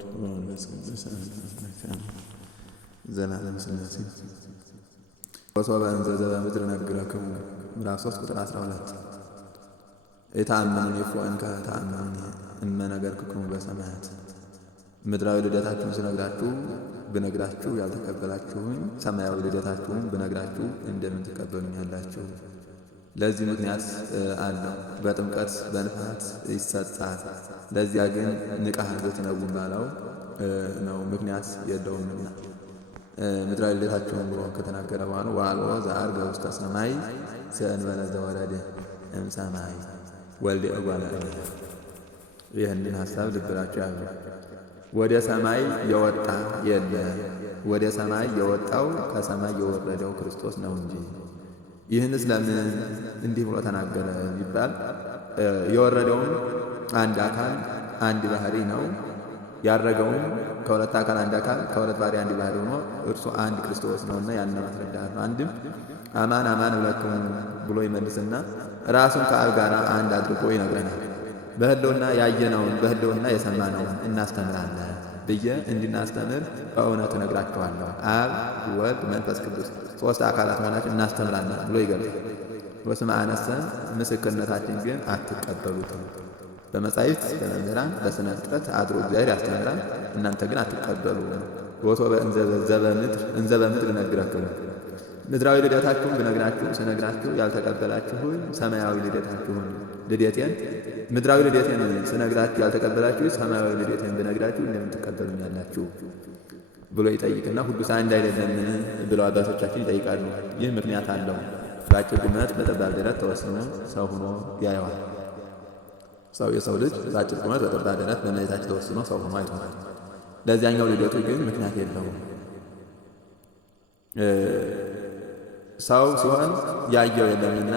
ወወልድ ወመንፈስ ቅዱስ ዘላለም ሥላሴ ወሶበ እንዘ ዘበምድር ነግረክሙ ምዕራፍ 3 ቁጥር 12 የታመኑን የፎንከ ታመኑን እመነገርክሙ በሰማያት ምድራዊ ልደታችሁን ስነግራችሁ ብነግራችሁ ያልተቀበላችሁኝ ሰማያዊ ልደታችሁን ብነግራችሁ እንደምን ትቀበሉኛላችሁ? ለዚህ ምክንያት አለው። በጥምቀት በንፋት ይሰጣል። ለዚያ ግን ንቃህ ብትነውን ባለው ነው፣ ምክንያት የለውምና። ምድራዊ ልደታችሁን ብሎ ከተናገረ በኋላ ዋልኦ ዘዐርገ ውስተ ሰማይ ዘእንበለ ዘወረደ እምሰማይ ወልደ እጓለ እመሕያው። ይህንን ሀሳብ ልብላችሁ ያዙ። ወደ ሰማይ የወጣ የለም፣ ወደ ሰማይ የወጣው ከሰማይ የወረደው ክርስቶስ ነው እንጂ። ይህንስ ለምን እንዲህ ብሎ ተናገረ ይባል? የወረደውን አንድ አካል አንድ ባህሪ ነው። ያረገውን ከሁለት አካል አንድ አካል ከሁለት ባህሪ አንድ ባህሪ ሆኖ እርሱ አንድ ክርስቶስ ነውና ያን ማስረዳት ነው። አንድም አማን አማን እብለክሙ ብሎ ይመልስና ራሱን ከአብ ጋር አንድ አድርጎ ይነግረናል። በህልውና ያየነውን በህልውና የሰማነውን እናስተምራለን ብዬ እንድናስተምር በእውነት እነግራችኋለሁ። አብ ወልድ መንፈስ ቅዱስ ሦስት አካላት መሆናችን እናስተምራለን ብሎ ይገልጻል። በስመ አነሰ ምስክርነታችን ግን አትቀበሉትም። በመጻሕፍት በመምህራን በሥነ ፍጥረት አድሮ እግዚአብሔር ያስተምራል፣ እናንተ ግን አትቀበሉ። ወሶበ እንዘ በምድር እነግረክሙ ምድራዊ ልደታችሁን ብነግራችሁ ስነግራችሁ ያልተቀበላችሁኝ ሰማያዊ ልደታችሁን ልደቴን ምድራዊ ልደቴን ስነግራችሁ ያልተቀበላችሁ ሰማያዊ ልደቴን ብነግራችሁ እንደምን ትቀበሉኛላችሁ ብሎ ይጠይቅና ሁሉስ አንድ አይደለምን ብለው አባቶቻችን ይጠይቃሉ። ይህ ምክንያት አለው። በአጭር ቁመት በጠባብ ደረት ተወስኖ ሰው ሆኖ ያየዋል። የሰው ልጅ በአጭር ቁመት በጠባብ ደረት በመሬታችን ተወስኖ ሰው ሆኖ አይቷል። ለዚያኛው ልደቱ ግን ምክንያት የለውም። ሰው ሲሆን ያየው የለምና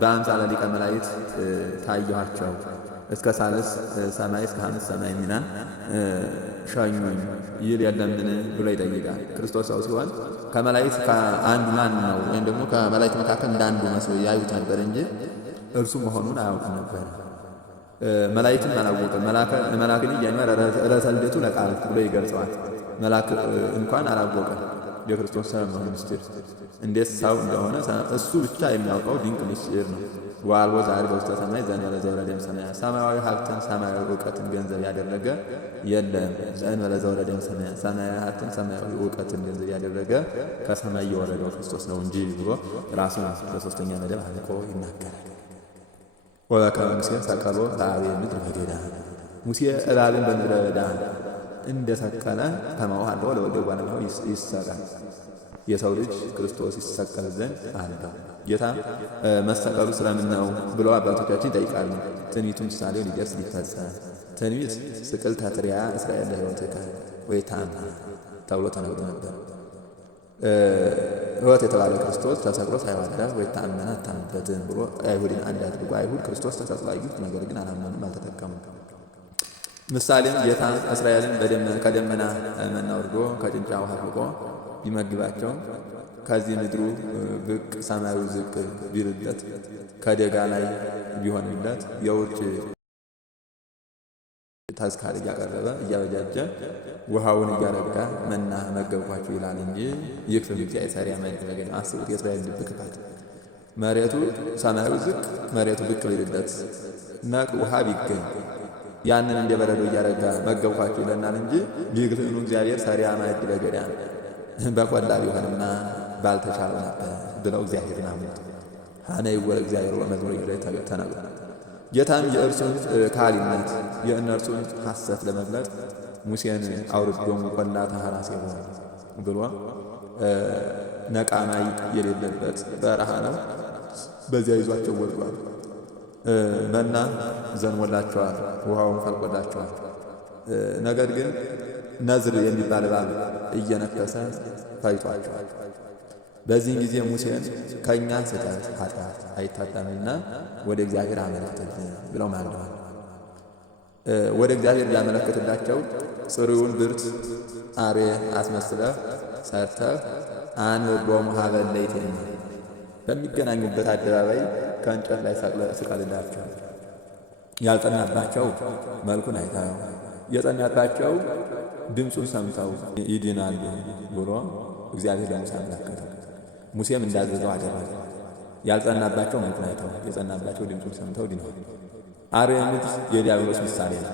በአምሳለ ሊቀ መላእክት ታየኋቸው እስከ ሳልስ ሰማይ እስከ ሐምስ ሰማይ ሚናን ሸኙኝ ይል የለምን ብሎ ይጠይቃል። ክርስቶስ ሰው ሲሆን ከመላእክት ከአንዱ ማን ነው ወይም ደግሞ ከመላእክት መካከል እንዳንዱ መስሎ ያዩት ነበር እንጂ እርሱ መሆኑን አያውቅም ነበር። መላእክትን አላወቀም። መላክን እያመረ ርዕሰ ልደቱ ለቃል ብሎ ይገልጸዋል። መላክ እንኳን አላወቀም የክርስቶስ ሰው መሆኑ ምስጢር እንዴት ሰው እንደሆነ እሱ ብቻ የሚያውቀው ድንቅ ምስጢር ነው። ወአልቦ ዘዐርገ ውስተ ሰማይ ዘእንበለ ዘወረደ እምሰማይ ሰማያዊ ሀብትን ሰማያዊ እውቀትን ገንዘብ ያደረገ የለም። ዘእንበለ ዘወረደ እምሰማይ ሰማያዊ ሀብትን ሰማያዊ እውቀትን ገንዘብ ያደረገ ከሰማይ የወረደው ክርስቶስ ነው እንጂ ብሎ ራሱን በሶስተኛ መደብ አልቆ ይናገራል። ወበከመ ሙሴ ሰቀሎ ለአብየ ምድር በገዳም ሙሴ እባብን በምድረ በዳ እንደሰቀለ ከማሁ አለው ለወልደ እጓለ እመሕያው ይሰቀል። የሰው ልጅ ክርስቶስ ይሰቀል ዘንድ አለው። ጌታ መሰቀሉ ስለምን ነው ብለው አባቶቻችን ይጠይቃሉ። ትንቢቱ ምሳሌው ሊደርስ ሊፈጸም ትንቢት ስቅልተ ትርያ እስራኤል ለሕይወትከ ወይታመነ ተብሎ ተነግሮ ነበር። ሕይወት የተባለ ክርስቶስ ተሰቅሎ ሳይዋጋ ወይታመነ አታምንበትም ብሎ አይሁድን አንድ አድርጎ አይሁድ ክርስቶስ ተሰቅሎ አዩት፣ ነገር ግን አላመኑም፣ አልተጠቀሙም። ምሳሌም ጌታ እስራኤልን ከደመና መና ወርዶ ከጭንጫ ውሃ ፍልቆ ቢመግባቸው ከዚህ ምድሩ ብቅ ሰማዩ ዝቅ ቢልለት ከደጋ ላይ ቢሆንለት የውጭ ተዝካር እያቀረበ እያበጃጀ ውሃውን እያረጋ መና መገብኳችሁ ይላል እንጂ ይክፍል እግዚአብሔር ሰሪያ መደረገ። አስቡት የእስራኤል ልብ ክፋት። መሬቱ ሰማዩ ዝቅ መሬቱ ብቅ ቢልለት ነቅ ውሃ ቢገኝ ያንን እንደ በረዶ እያረጋ መገብኳችሁ ይለናል እንጂ ቢግፍኑ እግዚአብሔር ሰሪያ ማዕድ በገዳም በቆላ ቢሆንና ባልተቻለው ነበር ብለው እግዚአብሔርን አሙት። ሀነይ ወለ እግዚአብሔር በመዝሙር ላይ ተናግሯል። ጌታም የእርሱን ካህሊነት የእነርሱን ሐሰት ለመግለጥ ሙሴን አውርዶሙ ቆላ ተሐራሴሁ ብሎ ነቃናይ የሌለበት በረሃ ነው። በዚያ ይዟቸው ወርዷል። መና ዘንሞላቸዋል፣ ውሃውን ፈልቆላቸዋል። ነገር ግን ነዝር የሚባል እባብ እየነከሰ ፈጅቷቸዋል። በዚህን ጊዜ ሙሴን ከእኛ ስህተት ኃጢአት አይታጣምና ወደ እግዚአብሔር አመለክትልን ብለው ማልደዋል። ወደ እግዚአብሔር ቢያመለክትላቸው ጽሩዩን ብርት አሬ አስመስለህ ሰርተህ አንብቦሙ ሀበ እለይቴኒ በሚገናኙበት አደባባይ ከእንጨት ላይ ስቀልላቸው። ያልጠናባቸው መልኩን አይተው የጸናባቸው ድምፁን ሰምተው ይድናሉ ብሎ እግዚአብሔር ለሙሴ አመለከተው። ሙሴም እንዳዘዘው አደረገ። ያልጸናባቸው መልኩን አይተው የጸናባቸው ድምፁን ሰምተው ድነዋል። አርዌ ምድር የዲያብሎስ ምሳሌ ነው።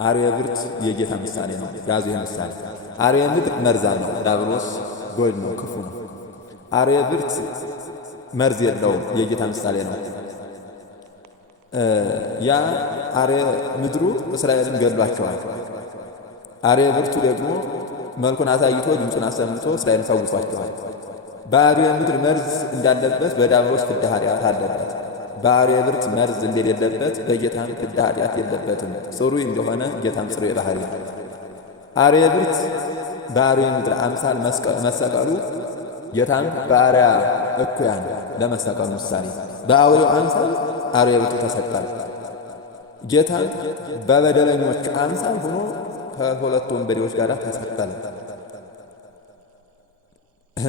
አርዌ ብርት የጌታ ምሳሌ ነው። ያዙ ይህ ምሳሌ። አርዌ ምድር መርዛም ነው። ዲያብሎስ ጎድ ነው፣ ክፉ ነው። አርዌ ብርት መርዝ የለውም፣ የጌታ ምሳሌ ነው። ያ አርዌ ምድሩ እስራኤልን ገድሏቸዋል። አርዌ ብርቱ ደግሞ መልኩን አሳይቶ ድምፁን አሰምቶ እስራኤልን ፈውሷቸዋል። በአርዌ ምድር መርዝ እንዳለበት በዲያብሎስ ፍዳ ኃጢአት አለበት። በአርዌ ብርት መርዝ እንደሌለበት በጌታም ፍዳ ኃጢአት የለበትም። ጽሩይ እንደሆነ ጌታም ጽሩይ ባህሪ ነው። አርዌ ብርት በአርዌ ምድር አምሳል መሰቀሉ ጌታም በአርያ እኩያን ለመሰቀሉ ምሳሌ፣ በአውሬው አምሳል አርዌ ብርቱ ተሰቀለ። ጌታም በበደለኞች አምሳል ሆኖ ከሁለቱ ወንበዴዎች ጋር ተሰቀለ።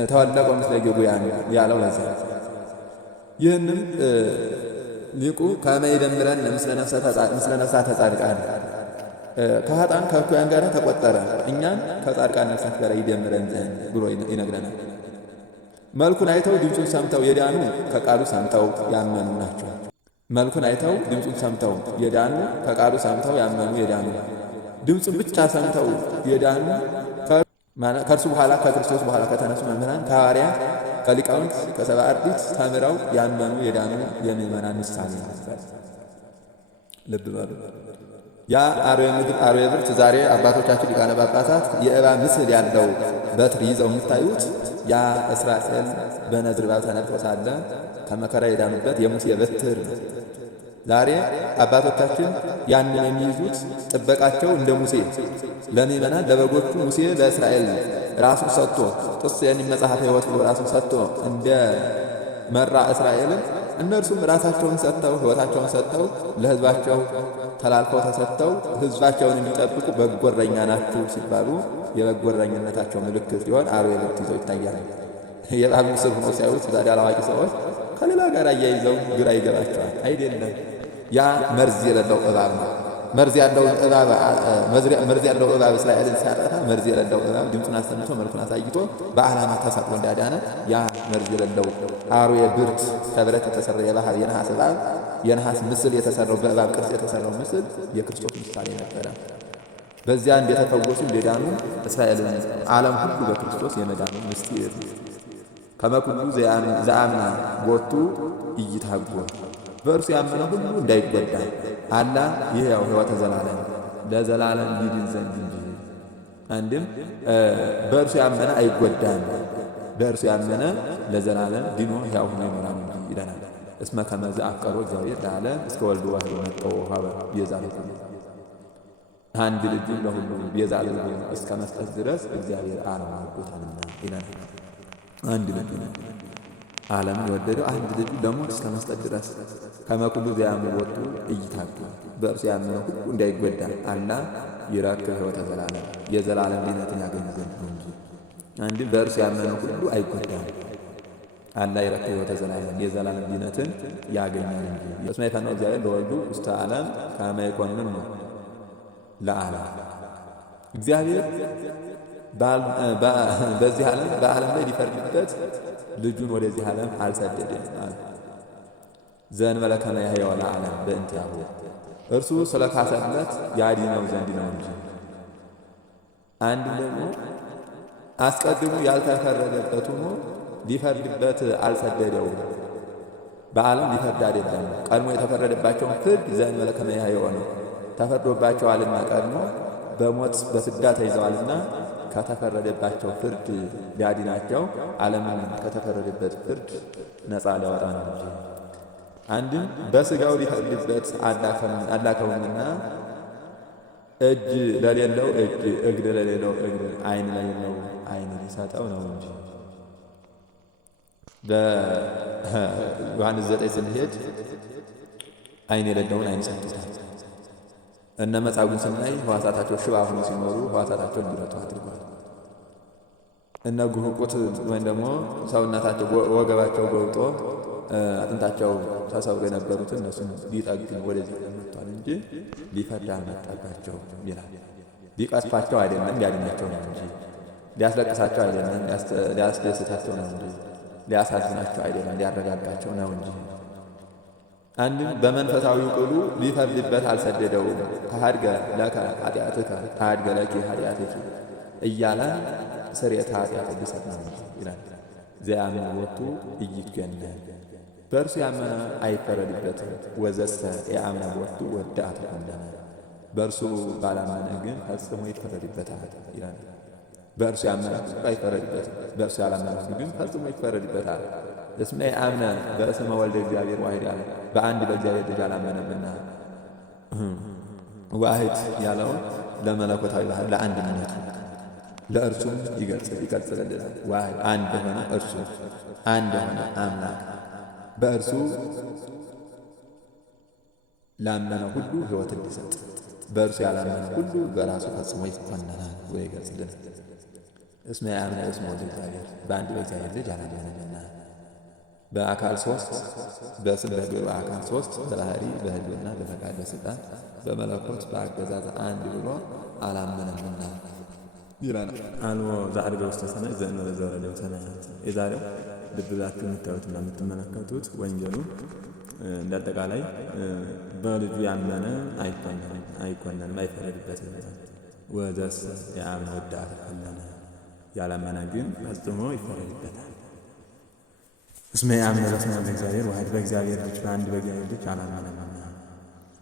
ተወለቆ ምስለ ጌጉያን ያለው ለዛ። ይህንም ሊቁ ከመ ይደምረን ምስለ ነፍሳተ ጻድቃን ከኃጥአን ከእኩያን ጋር ተቆጠረ፣ እኛን ከጻድቃን ነፍሳት ጋር ይደምረን ዘንድ ብሎ ይነግረናል። መልኩን አይተው ድምፁን ሰምተው የዳኑ ከቃሉ ሰምተው ያመኑ ናቸው። መልኩን አይተው ድምፁን ሰምተው የዳኑ ከቃሉ ሰምተው ያመኑ የዳኑ፣ ድምፁን ብቻ ሰምተው የዳኑ ከእርሱ በኋላ ከክርስቶስ በኋላ ከተነሱ መምህራን ከሐዋርያት ከሊቃውንት ከሰብዓ አርድእት ተምረው ያመኑ የዳኑ የምእመናን ምሳሌ ነበር። ልብ በሉ። ያ አርዌ ምድር አርዌ ብርት ዛሬ አባቶቻችን ሊቃነ ጳጳሳት የእባብ ምስል ያለው በትር ይዘው የምታዩት ያ እስራኤል በነድር እባብ ተነድፎ ሳለ ከመከራ የዳኑበት የሙሴ በትር ነው። ዛሬ አባቶቻችን ያንን የሚይዙት ጥበቃቸው እንደ ሙሴ ለምእመናን ለበጎቹ ሙሴ ለእስራኤል ራሱን ሰጥቶ ጥሴን መጽሐፈ ሕይወት ብሎ ራሱን ሰጥቶ እንደ መራ እስራኤልን እነርሱም ራሳቸውን ሰጥተው ሕይወታቸውን ሰጥተው ለሕዝባቸው ተላልፈው ተሰጥተው ሕዝባቸውን እንዲጠብቁ በጎ እረኛ ናችሁ ሲባሉ የበጎ እረኝነታቸው ምልክት ሲሆን አርዌ ብርት ይዘው ይታያል። የእባብ ምስል ሆኖ ሲያዩት ዛሬ አላዋቂ ሰዎች ከሌላ ጋር አያይዘው ግራ ይገባቸዋል። አይደለም፣ ያ መርዝ የሌለው እባብ ነው። መርዝ ያለው እባብ እስራኤልን ሲያጠፋ መርዝ የሌለው እባብ ድምፁን አሰምቶ መልኩን አሳይቶ በዓላማ ተሰቅሎ እንዳዳነ ያ መርዝ የሌለው አርዌ ብርት ከብረት የተሰራ የባህር የነሐስ እባብ የነሐስ ምስል የተሰራው በእባብ ቅርጽ የተሰራው ምስል የክርስቶስ ምሳሌ ነበረ። በዚያ እንደተፈወሱ እንደዳኑ እስራኤልን ዓለም ሁሉ በክርስቶስ የመዳኑ ምስጢር ከመኩሉ ዘአምና ቦቱ ኢይትሐጎ በእርሱ ያመነ ሁሉ እንዳይጎዳ አላ ይህ ያው ሕይወተ ዘላለም ለዘላለም ይድን ዘንድ እንጂ። አንድም በእርሱ ያመነ አይጎዳም፣ በእርሱ ያመነ ለዘላለም ድኖ ሕያው ሆኖ ይኖራል እንጂ ይለናል። እስመ ከመዝ አፍቀሮ እግዚአብሔር ለዓለም እስከ ወልዱ ዋሕዱ መጥተው ሀበ ቤዛ ለኩሉ አንድ ልጁን ለሁሉ ቤዛ አድርጎ እስከ መስጠት ድረስ እግዚአብሔር ዓለምን ወዶታልና ይለናል። አንድ ልጁ ዓለምን የወደደው አንድ ልጁ ለሞት እስከ መስጠት ድረስ ከመኩሉ ዘያምኑ ቦቱ ኢይትሐጎ በእርሱ ያመነ ሁሉ እንዳይጎዳ አላ ይረክብ ሕይወተ ዘላለም የዘላለም ድኅነትን ያገኝ ዘንድ ነው እንጂ። አንድም በእርሱ ያመነ ሁሉ አይጎዳም። አላ ይረክብ ሕይወተ ዘላለም የዘላለም ድኅነትን ያገኛል እንጂ። እስመ ይፈንው እግዚአብሔር ለወልዱ ውስተ ዓለም ከመ ይኰንኑ ለዓለም እግዚአብሔር በዚህ ዓለም በዓለም ላይ ሊፈርድበት ልጁን ወደዚህ ዓለም አልሰደደም አለ። ዘእንበለ ከመ ያሕየው ለዓለም በእንቲአሁ እርሱ ስለ ካሰለት ያድነው ዘንድ ነው እንጂ። አንድም ደግሞ አስቀድሞ ያልተፈረደበት ሆኖ ሊፈርድበት አልሰደደውም። በዓለም ሊፈርድ አይደለም። ቀድሞ የተፈረደባቸውን ፍርድ ዘእንበለ ከመ ያሕየው ነው። ተፈርዶባቸዋልና ቀድሞ በሞት በፍዳ ተይዘዋልና ከተፈረደባቸው ፍርድ ሊያድናቸው ዓለምን ከተፈረደበት ፍርድ ነፃ ሊያወጣ ነው እንጂ። አንድም በሥጋው ሊፈርድበት አላከውምና እጅ ለሌለው እጅ፣ እግር ለሌለው እግር፣ ዓይን ለሌለው ዓይን ሊሰጠው ነው እንጂ። በዮሐንስ 9 ስንሄድ ዓይን የሌለውን ዓይን ሰጥቶታል። እነ መጻጉዕን ስናይ ሕዋሳታቸው ሽባ ሆኖ ሲኖሩ ሕዋሳታቸው እንዲረጡ አድርጓል። እነ ጉህቁት ወይም ደግሞ ሰውነታቸው ወገባቸው ገብጦ አጥንታቸው ተሰብሮ የነበሩትን እነሱን ሊጠግን ወደዚህ መጥቷል እንጂ ሊፈርድ አልመጣባቸውም ይላል። ሊቀጥፋቸው አይደለም ሊያድናቸው ነው እንጂ፣ ሊያስለቅሳቸው አይደለም ሊያስደስታቸው ነው እንጂ፣ ሊያሳዝናቸው አይደለም ሊያረጋጋቸው ነው እንጂ። አንድም በመንፈሳዊው ቅሉ ሊፈርድበት አልሰደደውም። ተሃድገ ለከ ኃጢአትከ ተሃድገ ለኪ ኃጢአትኪ እያለ ስርየተ ኃጢአት ሊሰጥ ነው ይላል። ዘያምን ወቱ ኢይትገነን በእርሱ ያመነ አይፈረድበትም። ወዘሰ የአምነ ወቱ ወዳአ ተኮነነ በእርሱ ባላመነ ግን ፈጽሞ ይፈረድበታል ይላል። በእርሱ ያመነ አይፈረድበትም፣ በእርሱ ያላመነ ግን ፈጽሞ ይፈረድበታል። እስመ የአምነ በስመ ወልደ እግዚአብሔር ዋሕድ አለ በአንድ በእግዚአብሔር ልጅ አላመነምና። ዋሕድ ያለውን ለመለኮታዊ ባህል ለአንድነቱ ለእርሱም ይገልጽልናል። ዋሕድ አንድ የሆነ እርሱ አንድ የሆነ አምላክ በእርሱ ላመነ ሁሉ ሕይወትን ሊሰጥ በእርሱ ያላመነ ሁሉ በራሱ ፈጽሞ ይኮነናል ብሎ ይገልጽልናል። እስመ የአምነ በስመ ወልደ እግዚአብሔር በአንድ በእግዚአብሔር ልጅ አላመነምና። በአካል ሦስት በስም በግብር አካል ሦስት በባህሪ በሕልውና በፈቃድ በሥልጣን በመለኮት በአገዛዝ አንድ ብሎ አላመነምና ይላል። አልቦ ዘዐርገ ውስተ ሰማይ ዘእንበለ ዘወረደ ሰማያት። የዛሬው ልብ ብላችሁ የምታዩትና የምትመለከቱት ወንጌሉ እንዳጠቃላይ በልጁ ያመነ አይኮነንም አይፈረድበትም። ወዘሰ የአምነ ወዳአ ተኮነነ ያላመነ ግን ፈጽሞ ይፈረድበታል። እስመ የአምነ በስመ ወልደ እግዚአብሔር ዋሕድ በእግዚአብሔር ልጅ በአንድ በእግዚአብሔር ልጅ አላመነምና።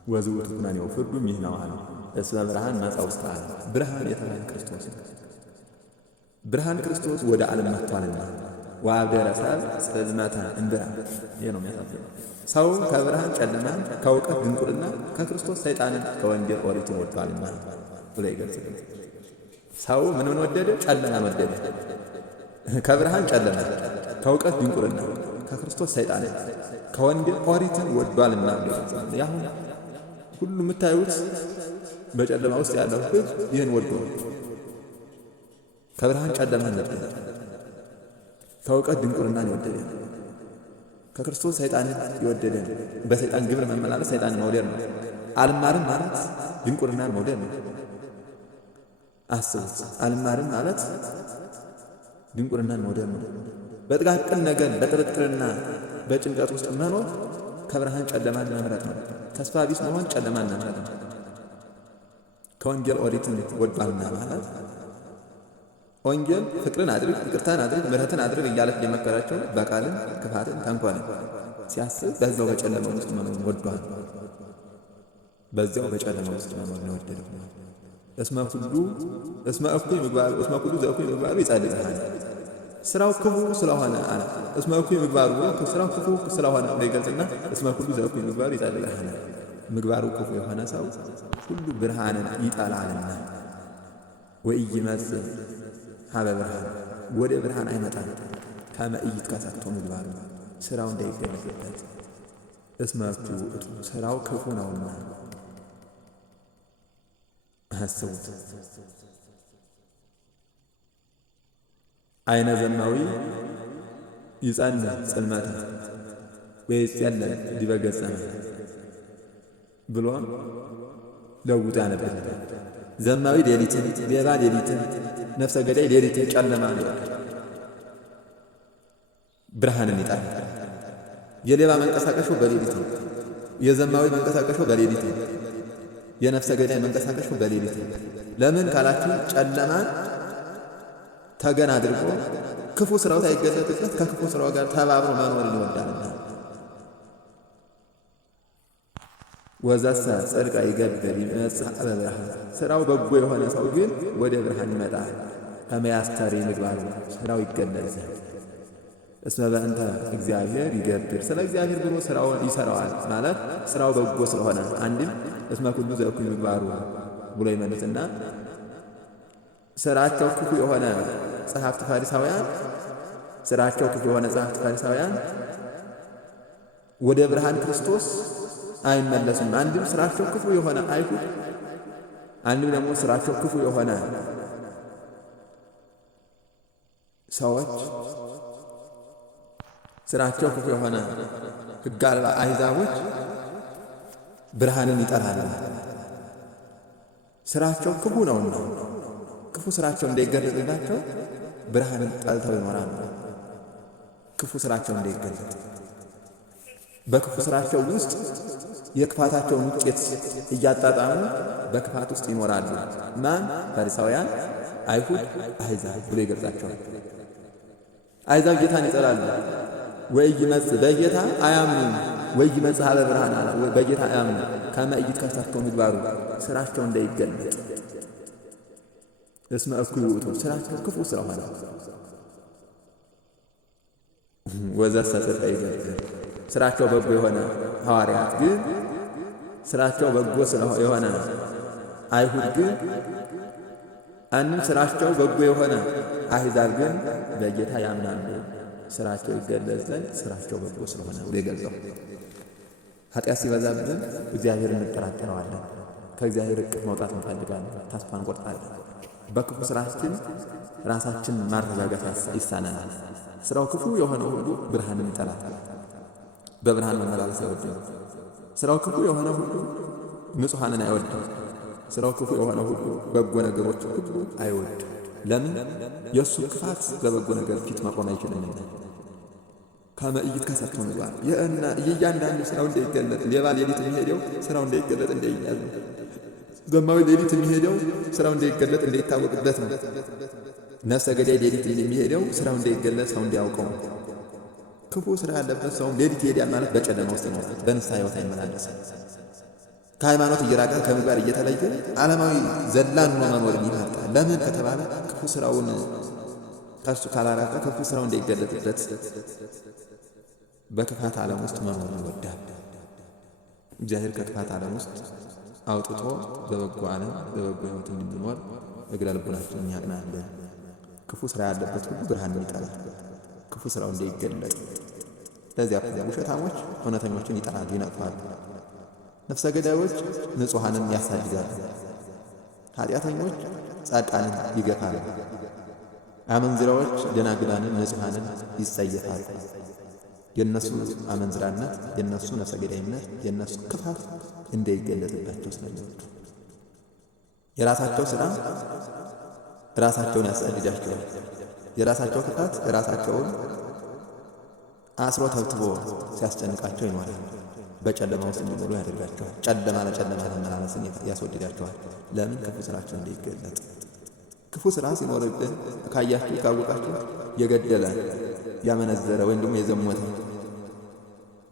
ወዝውእቱ ኩነኔው ፍርዱም ይህ ነው አለ። እስመ ብርሃን መጻ ውስተ ዓለም ብርሃን የተባለ ክርስቶስ ብርሃን ክርስቶስ ወደ ዓለም መጥቷልና። ወአብደረ ሰብእ ጽልመተ እምብርሃን ይህ ነው የሚያሳዝነው። ሰው ከብርሃን ጨለማን ከእውቀት ድንቁርና ከክርስቶስ ሰይጣንን ከወንጌል ኦሪትን ወጥቷልና ብሎ ይገልጽልናል። ሰው ምንን ወደደ? ጨለማን ወደደ። ከብርሃን ጨለማ ከእውቀት ድንቁርና ከክርስቶስ ሰይጣንን ከወንጌል ኦሪትን ወዷልና ብሎ ይገልጽልናል። ያሁን ሁሉ የምታዩት በጨለማ ውስጥ ያለው ሕዝብ ይህን ወዶ ከብርሃን ጨለማን ወደደ፣ ከእውቀት ድንቁርናን የወደደ ከክርስቶስ ሰይጣንን የወደደ በሰይጣን ግብር መመላለስ ሰይጣንን መውደድ ነው። አልማርም ማለት ድንቁርናን መውደድ ነው። አስቡት። አልማርም ማለት ድንቁርናን መውደድ ነው። በጥቃቅን ነገር በጥርጥርና በጭንቀት ውስጥ መኖር ከብርሃን ጨለማን መምረጥ ነው። ተስፋ ቢስ መሆን ጨለማን መምረጥ ነው። ከወንጌል ኦሪትን ወዷልና ማለት ወንጌል ፍቅርን አድርግ፣ ይቅርታን አድርግ፣ ምሕረትን አድርግ እያለች የመከራቸው በቃልን ክፋትን ተንኮልን ሲያስብ በዛው በጨለማ ውስጥ መኖር ወዷል። በዛው በጨለማ ውስጥ መኖር ነው የወደደው። እስመ እኩይ ምግባሩ ይጸልይሃን ስራው ክፉ ስለሆነ አለ። እስመ እኩይ ምግባሩ ስራው ክፉ ስለሆነ ይገልጽና እስመ ኩሉ ዘእኩይ ምግባሩ ይጸልይሃን ምግባሩ ክፉ የሆነ ሰው ሁሉ ብርሃንን ይጠላልና። ወኢይመጽእ ሀበ ብርሃን ወደ ብርሃን አይመጣም። ከመ ኢይትከሰቶ ምግባሩ ስራው እንዳይገለጽበት። እስመ ውእቱ ስራው ክፉ ነውና። አስቡት። አይነ ዘማዊ ይጸንዕ ጽልመተ ወይጼልል ዲበ ገጸ ብሎ ለውጦ ያነበል። ዘማዊ ሌሊትን፣ ሌባ ሌሊትን፣ ነፍሰ ገዳይ ሌሊትን ጨለማ ነው ብርሃንን ይጠላል። የሌባ መንቀሳቀሻው በሌሊት ነው። የዘማዊ መንቀሳቀሻው በሌሊት ነው። የነፍሰ ገዳይ መንቀሳቀሻው በሌሊት ነው። ለምን ካላችሁ ጨለማን ተገን አድርጎ ክፉ ስራው ሳይገለጥበት ከክፉ ስራው ጋር ተባብሮ መኖርን ይወዳልና። ወዘሰ ጽድቀ ይገብር ይመጽእ ሀበ ብርሃን ስራው በጎ የሆነ ሰው ግን ወደ ብርሃን ይመጣል። ከመ ያስተሪ ምግባሩ ስራው ይገለጽ ዘንድ። እስመ በእንተ እግዚአብሔር ይገብር ስለ እግዚአብሔር ብሎ ስራውን ይሰራዋል ማለት ስራው በጎ ስለሆነ። አንድም እስመ ኩሉ ዘእኩይ ምግባሩ ብሎ ይመልስና ስራቸው ክፉ የሆነ ጸሐፍት ፈሪሳውያን ወደ ብርሃን ክርስቶስ አይመለሱም። አንድም ስራቸው ክፉ የሆነ አይሁድ፣ አንድም ደግሞ ስራቸው ክፉ የሆነ ሰዎች ስራቸው ክፉ የሆነ ሕግ አልባ አሕዛቦች ብርሃንን ይጠላሉ። ስራቸው ክፉ ነውና ክፉ ስራቸው እንዳይገለጥላቸው ብርሃንን ጠልተው ይኖራሉ። ክፉ ስራቸው እንዳይገለጥ በክፉ ስራቸው ውስጥ የክፋታቸውን ውጤት እያጣጣሙ በክፋት ውስጥ ይኖራሉ። ማን? ፈሪሳውያን፣ አይሁድ፣ አሕዛብ ብሎ ይገልጻቸዋል። አሕዛብ ጌታን ይጠላሉ። ወኢይመጽእ በጌታ አያምኑም። ወኢይመጽእ ሀበ ብርሃን አለ። በጌታ አያምኑ ከመ ኢይትከሰት ምግባሩ ስራቸው እንዳይገለጥ እስመ እኩይ ውእቱ ስራቸው ክፉ ስለሆነ ወዘሰ ጽድቀ ይገብር ስራቸው በጎ የሆነ ሐዋርያት ግን ስራቸው በጎ የሆነ አይሁድ ግን አንድም ስራቸው በጎ የሆነ አሕዛብ ግን በጌታ ያምናሉ። ስራቸው ይገለጽ ዘንድ ስራቸው በጎ ስለሆነ ብሎ የገለጸው። ኃጢአት ሲበዛብን እግዚአብሔርን እንጠራጠረዋለን። ከእግዚአብሔር እቅፍ መውጣት እንፈልጋለን። ተስፋ እንቆርጣለን። በክፉ ስራችን ራሳችን ማረጋጋት ይሳነናል። ስራው ክፉ የሆነ ሁሉ ብርሃንን ይጠላል። በብርሃን መመላለስ አይወድም። ስራው ክፉ የሆነ ሁሉ ንጹሐንን አይወድም። ስራው ክፉ የሆነ ሁሉ በጎ ነገሮች ሁሉ አይወድም። ለምን? የእሱ ክፋት በበጎ ነገር ፊት መቆም አይችልምና። ከመ ኢይትከሰት ምግባር የእያንዳንዱ ስራው እንዳይገለጥ፣ ሌባ ሌሊት የሚሄደው ስራው እንዳይገለጥ እንዳይያዝ፣ ዘማዊ ሌሊት የሚሄደው ስራው እንዳይገለጥ እንዳይታወቅበት ነው። ነፍሰ ገዳይ ሌሊት የሚሄደው ስራው እንዳይገለጥ ሰው እንዲያውቀው። ክፉ ስራ ያለበት ሰው ሌሊት ይሄዳል ማለት በጨለማ ውስጥ ነው። በንስሐ ሕይወት አይመላለስም። ከሃይማኖት እየራቀ ከምግባር እየተለየ ዓለማዊ ዘላን ሆኖ መኖርን ይመርጣል። ለምን ከተባለ ክፉ ስራውን ከእሱ ካላራቀ ክፉ ስራው እንዳይገለጥበት በክፋት ዓለም ውስጥ መኖርን ይወዳል። እግዚአብሔር ከክፋት ዓለም ውስጥ አውጥቶ በበጎ ዓለም በበጎ ሕይወት እንድንኖር እግረ ልቡናችንን ያቅናልን። ክፉ ስራ ያለበት ሁሉ ብርሃንን ይጠላል፣ ክፉ ስራው እንዳይገለጥ። ለዚያ ውሸታሞች እውነተኞችን ይጠላሉ፣ ይነቅፋሉ። ነፍሰ ገዳዮች ንጹሐንን ያሳድዳሉ። ኃጢአተኞች ጻድቃንን ይገፋሉ። አመንዝራዎች ደናግላንን ንጹሐንን ይጸየፋሉ። የነሱ አመንዝራነት፣ የነሱ ነፍሰ ገዳይነት፣ የነሱ ክፋት እንዳይገለጥባቸው ስለሚወዱ የራሳቸው ስራ ራሳቸውን ያሳድዳቸዋል። የራሳቸው ክፋት ራሳቸውን አስሮ ተብትቦ ሲያስጨንቃቸው ይኖራል። በጨለማ ውስጥ እንዲኖሩ ያደርጋቸዋል። ጨለማ ለጨለማ መመላለስን ያስወድዳቸዋል። ለምን? ክፉ ስራቸው እንዳይገለጥ። ክፉ ስራ ሲኖርብን ካያችሁ ካወቃችሁ የገደለ ያመነዘረ ወይም ደግሞ የዘሞተ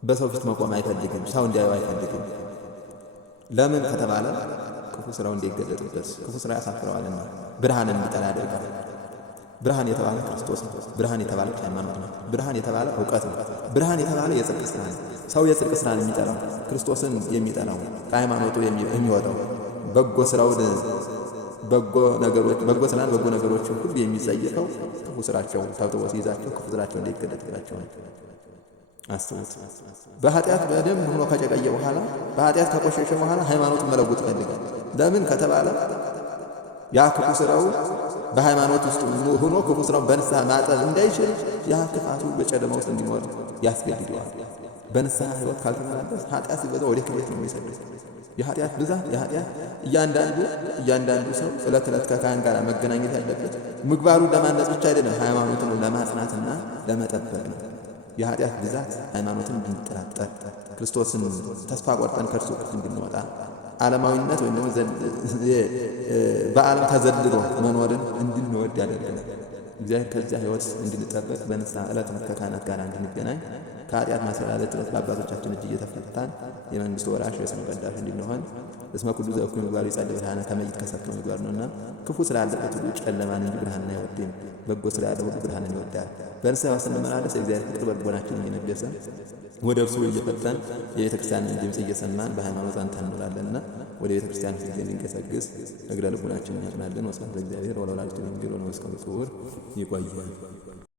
በሰው ፊት መቆም አይፈልግም። ሰው እንዲያየው አይፈልግም። ለምን ከተባለ ክፉ ስራው እንዳይገለጥበት፣ ክፉ ስራ ያሳፍረዋልና ብርሃንን እንዲጠላ ያደርጋል። ብርሃን የተባለ ክርስቶስ ነው። ብርሃን የተባለ ሃይማኖት ነው። ብርሃን የተባለ እውቀት ነው። ብርሃን የተባለ የጽድቅ ስራ ነው። ሰው የጽድቅ ስራን የሚጠላው ክርስቶስን የሚጠላው ከሃይማኖቱ የሚወጣው በጎ ስራውን በጎ ስራን በጎ ነገሮች ሁሉ የሚጸየፈው ክፉ ስራቸው ተብትቦ ሲይዛቸው ክፉ ስራቸው እንዳይገለጥባቸው ነው። አስቡት። በኃጢአት በደም ሆኖ ከጨቀየ በኋላ በኃጢአት ከቆሸሸ በኋላ ሃይማኖቱን መለወጥ ይፈልጋል። ለምን ከተባለ ያ ክፉ ስራው በሃይማኖት ውስጥ ሆኖ ክፉ ስራው በንስሐ ማጠብ እንዳይችል ያ ክፋቱ በጨለማ ውስጥ እንዲኖር ያስገድደዋል። በንስሐ ሕይወት ካልተመላለስ ኃጢአት ሲበዛ ወደ ክህደት ነው የሚሰደው። የኃጢአት ብዛት እያንዳንዱ ሰው ዕለት ዕለት ከካህን ጋር መገናኘት ያለበት ምግባሩን ለማነጽ ብቻ አይደለም፣ ሃይማኖትን ለማጽናትና ለመጠበቅ ነው። የኃጢአት ብዛት ሃይማኖትን እንድንጠራጠር ክርስቶስን ተስፋ ቆርጠን ከእርሱ እቅፍ እንድንወጣ ዓለማዊነት ወይም ደግሞ በዓለም ተዘልሎ መኖርን እንድንወድ ያደርገናል። እግዚአብሔር ከዚያ ሕይወት እንድንጠበቅ በንስሐ ዕለት ከካህናት ጋር እንድንገናኝ ከኃጢአት ማሰላለት ጥረት በአባቶቻችን እጅ እየተፈታን የመንግሥቱ ወራሽ የስሙ ቀዳሽ እንድንሆን እስመ ኩሉ ዘእኩይ ምግባር ይጸልይ ብርሃነ ከመ ኢይትከሰት ምግባር ነውና ክፉ ስራ ያለበት ሁሉ ጨለማን እንጂ ብርሃንን አይወድም። በጎ ስራ ያለው ሁሉ ብርሃንን ይወዳል። በንስሐ ስንመላለስ የእግዚአብሔር ፍቅር በልቦናችን እየነገሰ ወደ እርሱ እየፈጠን የቤተ ክርስቲያንን ድምፅ እየሰማን በሃይማኖት ጸንተን እንኖራለንና ወደ ቤተ ክርስቲያን ፊት እንድንገሰግስ እግረ ልቡናችንን ያጽናልን። ወስብሐት ለእግዚአብሔር ወለወላዲቱ ድንግል ወለመስቀሉ ክቡር። ይቆያል።